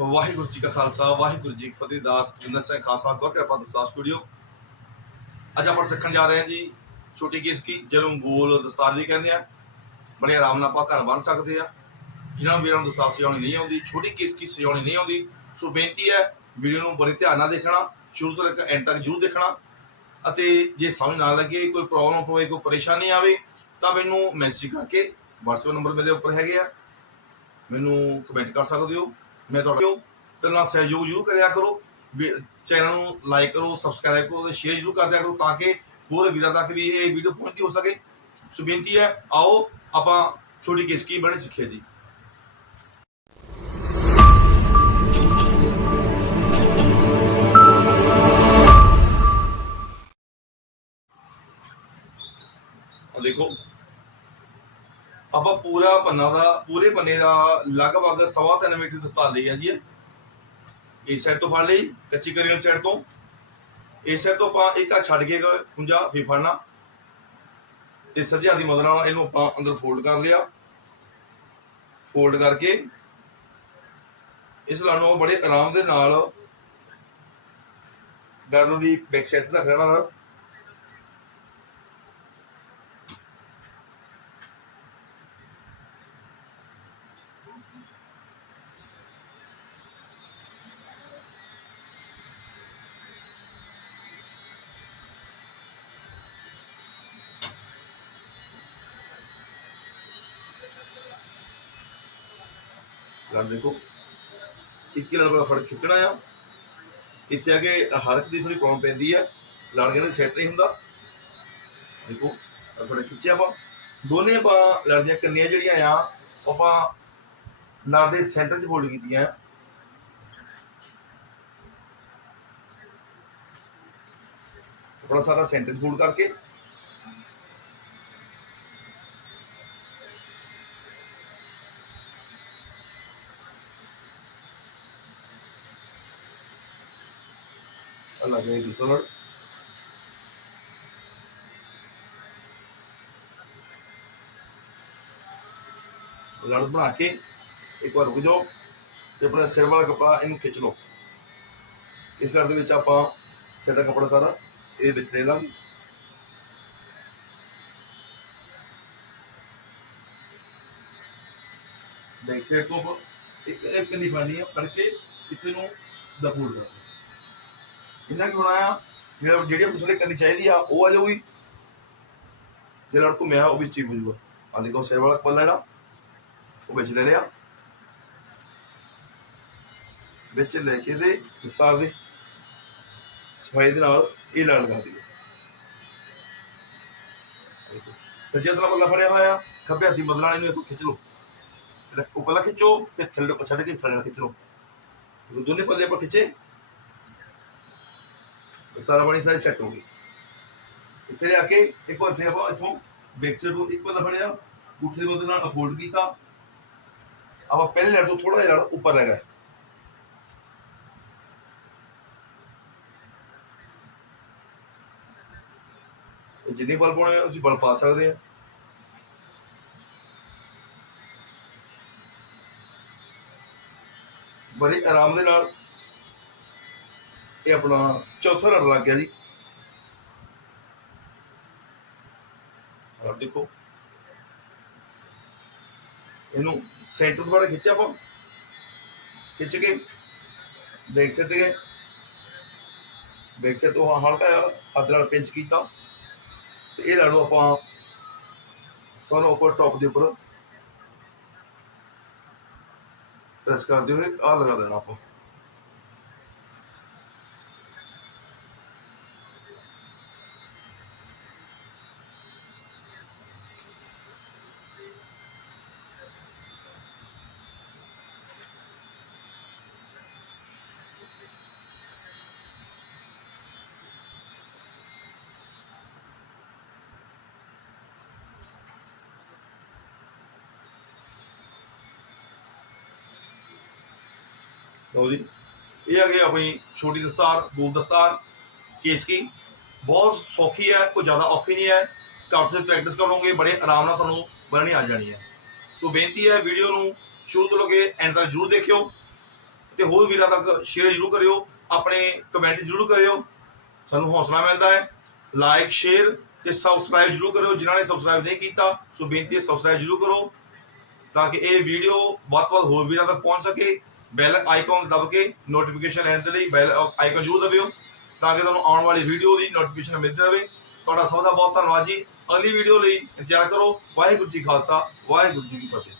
ਵਾਹਿਗੁਰੂ ਜੀ ਕਾ ਖਾਲਸਾ, ਵਾਹਿਗੁਰੂ ਜੀ ਕੀ ਫਤਿਹ, ਦਾਸ ਜਿੰਦਰ ਸਿੰਘ ਖਾਲਸਾ ਗੁਰ ਕਿਰਪਾ ਦਸਤਾਰ ਸਟੂਡੀਓ। ਅੱਜ ਆਪਾਂ ਸਿੱਖਣ ਜਾ ਰਹੇ ਹਾਂ ਜੀ, ਛੋਟੀ ਕਿਸ ਕੀ, ਜਿਹਨੂੰ ਗੋਲ ਦਸਤਾਰ ਜੀ ਕਹਿੰਦੇ ਆ। ਬੜੇ ਆਰਾਮ ਨਾਲ ਆਪਾਂ ਘਰ ਬਣ ਸਕਦੇ ਆ। ਜਿਨ੍ਹਾਂ ਨੂੰ ਵੀਰਾਂ ਨੂੰ ਦਸਤਾਰ ਸਜਾਉਣੀ ਨਹੀਂ ਆਉਂਦੀ, ਛੋਟੀ ਕਿਸ ਕੀ ਸਜਾਉਣੀ ਨਹੀਂ ਆਉਂਦੀ। ਸੋ ਬੇਨਤੀ ਹੈ, ਵੀਡੀਓ ਨੂੰ ਬੜੇ ਧਿਆਨ ਨਾਲ ਦੇਖਣਾ, ਸ਼ੁਰੂ ਤੋਂ ਲੈ ਕੇ ਐਂਡ ਤੱਕ ਜਰੂਰ ਦੇਖਣਾ। ਅਤੇ ਜੇ ਸਮਝ ਨਾ ਲੱਗੇ, ਕੋਈ ਪ੍ਰੋਬਲਮ ਪਵੇ ਕੋਈ ਪਰੇਸ਼ਾਨੀ ਆਵੇ, ਤਾਂ ਮੈਨੂੰ ਮੈਸੇਜ ਕਰਕੇ WhatsApp ਨੰਬਰ ਮੇਰੇ ਉੱਪਰ ਹੈਗੇ ਆ। ਮੈਨੂੰ ਕਮੈਂਟ ਕਰ ਸਕਦੇ ਹੋ। ਮੈਂ ਤੁਹਾਡੇ ਤੇ ਨਾਲ ਸਹਿਯੋਗ ਜ਼ਰੂਰ ਕਰਿਆ ਕਰੋ ਚੈਨਲ ਨੂੰ ਲਾਈਕ ਕਰੋ ਸਬਸਕ੍ਰਾਈਬ ਕਰੋ ਤੇ ਸ਼ੇਅਰ ਜ਼ਰੂਰ ਕਰ ਦਿਆ ਕਰੋ ਤਾਂ ਕਿ ਹੋਰ ਵੀਰਾਂ ਤੱਕ ਵੀ ਇਹ ਵੀਡੀਓ ਪਹੁੰਚਦੀ ਹੋ ਸਕੇ। ਸੋ ਬੇਨਤੀ ਹੈ, ਆਓ ਆਪਾਂ ਛੋਟੀ ਕਿਸਕੀ ਬਣੇ ਸਿੱਖਿਆ ਜੀ। ਦੇਖੋ ਆਪਾਂ ਪੂਰਾ ਪੰਨਾ ਦਾ, ਪੂਰੇ ਪੰਨੇ ਦਾ ਲਗਭਗ ਸਵਾ ਤਿੰਨ ਮੀਟਰ ਦਸਤਾਰ ਲਈ ਹੈ ਜੀ ਇਹ। ਸਾਈਡ ਤੋਂ ਫੜ ਲਈ, ਕੱਚੀ ਕਰੀ ਸਾਈਡ ਤੋਂ। ਇਸ ਸਾਈਡ ਤੋਂ ਆਪਾਂ ਇੱਕ ਆ ਛੱਡ ਕੇ ਖੁੰਝਾ ਫੇ ਫੜਨਾ। ਤੇ ਸੱਜੇ ਹੱਥ ਦੀ ਮਦਦ ਨਾਲ ਇਹਨੂੰ ਆਪਾਂ ਅੰਦਰ ਫੋਲਡ ਕਰ ਲਿਆ। ਫੋਲਡ ਕਰਕੇ ਇਸ ਲੜ ਨੂੰ ਬੜੇ ਆਰਾਮ ਦੇ ਨਾਲ ਗਰਦਨ ਦੀ ਬੈਕ ਸਾਈਡ ਤੇ ਰੱਖ ਲੈਣਾ ਦੇਖੋ, ਇੱਕ ਹੀ ਫੜ ਚੁੱਕਣਾ ਆ ਇੱਥੇ ਆ ਕੇ ਹਰਕ ਦੀ ਥੋੜੀ ਪ੍ਰੋਬਲਮ ਪੈਂਦੀ ਆ ਲੜ ਕਹਿੰਦੇ ਸੈੱਟ ਨਹੀਂ ਹੁੰਦਾ। ਦੇਖੋ ਫੜ ਖਿੱਚਿਆ ਆਪਾਂ। ਦੋਨੇ ਆਪਾਂ ਲੜਦੀਆਂ, ਕੰਨੀਆਂ ਜਿਹੜੀਆਂ ਆ, ਉਹ ਆਪਾਂ ਲੜ ਦੇ ਸੈਂਟਰ 'ਚ ਫੋਲਡ ਕੀਤੀਆਂ। ਆਪਣਾ ਸਾਰਾ ਸੈਂਟਰ 'ਚ ਫੋਲਡ ਕਰਕੇ ਅਲੱਗ ਹੈ ਦੂਸਰਾ ਲੜ ਲੜ ਬਣਾ ਕੇ ਇੱਕ ਰੁਕ ਤੇ ਆਪਣਾ ਸਿਰ ਵਾਲਾ ਕਪੜਾ ਇਹਨੂੰ ਖਿੱਚ ਲਓ। ਇਸ ਲੜ ਦੇ ਵਿੱਚ ਆਪਾਂ ਸਿਰ ਦਾ ਕਪੜਾ ਸਾਰਾ ਇਹ ਵਿੱਚ ਲੈ ਲਾਂਗੇ। ਬੈਕ ਸਾਈਡ ਤੋਂ ਇੱਕ ਇੱਕ ਨਹੀਂ ਆ ਕਰਕੇ ਇੱਥੇ ਨੂੰ ਦਫੂਲ ਕਰ ਇਹਨਾਂ ਕੀ ਬਣਾਇਆ ਮੇਰਾ ਜਿਹੜੀ ਆਪਣੀ ਕਰਨੀ ਚਾਹੀਦੀ ਆ, ਉਹ ਆ ਜਾਊਗੀ। ਜੇ ਲੜ ਘੁੰਮਿਆ, ਉਹ ਵੀ ਚੀਜ਼ ਹੋ ਆ ਦੇਖੋ, ਸਿਰ ਵਾਲਾ ਕਪੜਾ ਜਿਹੜਾ, ਉਹ ਵਿੱਚ ਲੈ ਲਿਆ। ਵਿੱਚ ਲੈ ਕੇ ਦੇ ਵਿਸਤਾਰ ਦੇ ਸਫ਼ਾਈ ਦੇ ਨਾਲ ਇਹ ਲੜ ਲਗਾ ਦਈਏ ਸੱਜੇ ਤਰ੍ਹਾਂ ਪੱਲਾ ਫੜਿਆ ਹੋਇਆ, ਖੱਬੇ ਹੱਥੀ ਮਦਦ ਨਾਲ ਇਹਨੂੰ ਇੱਥੋਂ ਖਿੱਚ ਲਓ। ਫਿਰ ਖਿੱਚੋ, ਫਿਰ ਥੱਲੇ ਛੱਡ ਕੇ ਥੱਲੇ ਖਿੱਚ ਲਓ। ਦੋਨੇ ਪੱਲੇ ਪਰ ਖਿੱਚੇ ਸਾਰਾ ਬਣੀ ਸਾਰੀ ਸੈੱਟ ਹੋ ਗਈ। ਇੱਥੇ ਲਿਆ ਕੇ ਇੱਕ ਵਾਰ ਫਿਰ ਆਪਾਂ ਇੱਥੋਂ ਬੈਕ ਨੂੰ ਇੱਕ ਪੱਲਾ ਫੜਿਆ ਉੱਠੇ ਦੀ ਮਦਦ ਨਾਲ ਅਫੋਲਡ ਕੀਤਾ। ਆਪਾਂ ਪਹਿਲੇ ਲੜ ਤੋਂ ਥੋੜਾ ਜਿਹਾ ਲੜ ਉੱਪਰ ਲੈ ਗਏ। ਇਹ ਜਿੰਨੇ ਬਲ ਪਾਉਣੇ ਆ, ਤੁਸੀਂ ਬਲ ਪਾ ਸਕਦੇ ਆ। ਬੜੇ ਆਰਾਮ ਦੇ ਨਾਲ ਇਹ ਆਪਣਾ ਚੌਥਾ ਲੜ ਲੱਗ ਗਿਆ ਜੀ। ਔਰ ਦੇਖੋ। ਇਹਨੂੰ ਸੈਂਟਰ ਤੋਂ ਬੜਾ ਖਿੱਚਿਆ ਆਪਾਂ। ਖਿੱਚ ਕੇ ਦੇਖ ਸਕਦੇ ਤੇ ਗਏ। ਬੈਕ ਸਾਈਡ ਹਲਕਾ ਜਿਹਾ ਹੱਥ ਨਾਲ ਪਿੰਚ ਕੀਤਾ। ਤੇ ਇਹ ਲੜੋ ਆਪਾਂ ਸਾਨੂੰ ਉੱਪਰ ਟੌਪ ਦੇ ਉੱਪਰ ਪ੍ਰੈਸ ਕਰਦੇ ਹੋਏ ਆ ਲਗਾ ਦੇਣਾ ਆਪਾਂ। ਲਓ ਜੀ। ਇਹ ਆ ਗਈ ਆਪਣੀ ਛੋਟੀ ਦਸਤਾਰ, ਗੋਲ ਦਸਤਾਰ ਕੇਸ ਕੀ ਬਹੁਤ ਸੌਖੀ ਹੈ, ਕੋਈ ਜ਼ਿਆਦਾ ਔਖੀ ਨਹੀਂ ਹੈ। ਘਰ ਤੋਂ ਪ੍ਰੈਕਟਿਸ ਕਰੋਗੇ, ਬੜੇ ਆਰਾਮ ਨਾਲ ਤੁਹਾਨੂੰ ਬਣਨੀ ਆ ਜਾਣੀ ਹੈ। ਸੋ ਬੇਨਤੀ ਹੈ ਵੀਡੀਓ ਨੂੰ ਸ਼ੁਰੂ ਤੋਂ ਲੈ ਐਂਡ ਤੱਕ ਜਰੂਰ ਦੇਖਿਓ ਤੇ ਹੋਰ ਵੀਰਾਂ ਤੱਕ ਸ਼ੇਅਰ ਜ਼ਰੂਰ ਕਰਿਓ। ਆਪਣੇ ਕਮੈਂਟ ਜ਼ਰੂਰ ਕਰਿਓ। ਸਾਨੂੰ ਹੌਸਲਾ ਮਿਲਦਾ ਹੈ। ਲਾਈਕ ਸ਼ੇਅਰ ਤੇ ਸਬਸਕ੍ਰਾਈਬ ਜ਼ਰੂਰ ਕਰਿਓ। ਜਿਨ੍ਹਾਂ ਨੇ ਸਬਸਕ੍ਰਾਈਬ ਨਹੀਂ ਕੀਤਾ, ਸੋ ਬੇਨਤੀ ਹੈ ਸਬਸਕ੍ਰਾਈਬ ਜ਼ਰੂਰ ਕਰੋ। ਤਾਂ ਕਿ ਇਹ ਵੀਡੀਓ ਵੱਧ ਤੋਂ ਵੱਧ ਹੋਰ ਵੀਰਾਂ ਤੱਕ ਪਹੁੰਚ ਸਕੇ। ਬੈਲ ਆਈਕਨ ਦਬ ਕੇ ਨੋਟੀਫਿਕੇਸ਼ਨ ਲੈਣ ਦੇ ਲਈ ਬੈਲ ਆਈਕਨ ਜ਼ਰੂਰ ਦਬਿਓ, ਤਾਂ ਕਿ ਤੁਹਾਨੂੰ ਆਉਣ ਵਾਲੀ ਵੀਡੀਓ ਦੀ ਨੋਟੀਫਿਕੇਸ਼ਨ ਮਿਲਦੀ ਰਹੇ। ਤੁਹਾਡਾ ਸਭ ਦਾ ਬਹੁਤ ਧੰਨਵਾਦ ਜੀ। ਅਗਲੀ ਵੀਡੀਓ ਲਈ ਇੰਤਜ਼ਾਰ ਕਰੋ। ਵਾਹਿਗੁਰੂ ਜੀ ਖਾਲਸਾ, ਵਾਹਿਗੁਰੂ ਜੀ ਕੀ ਫਤਿਹ।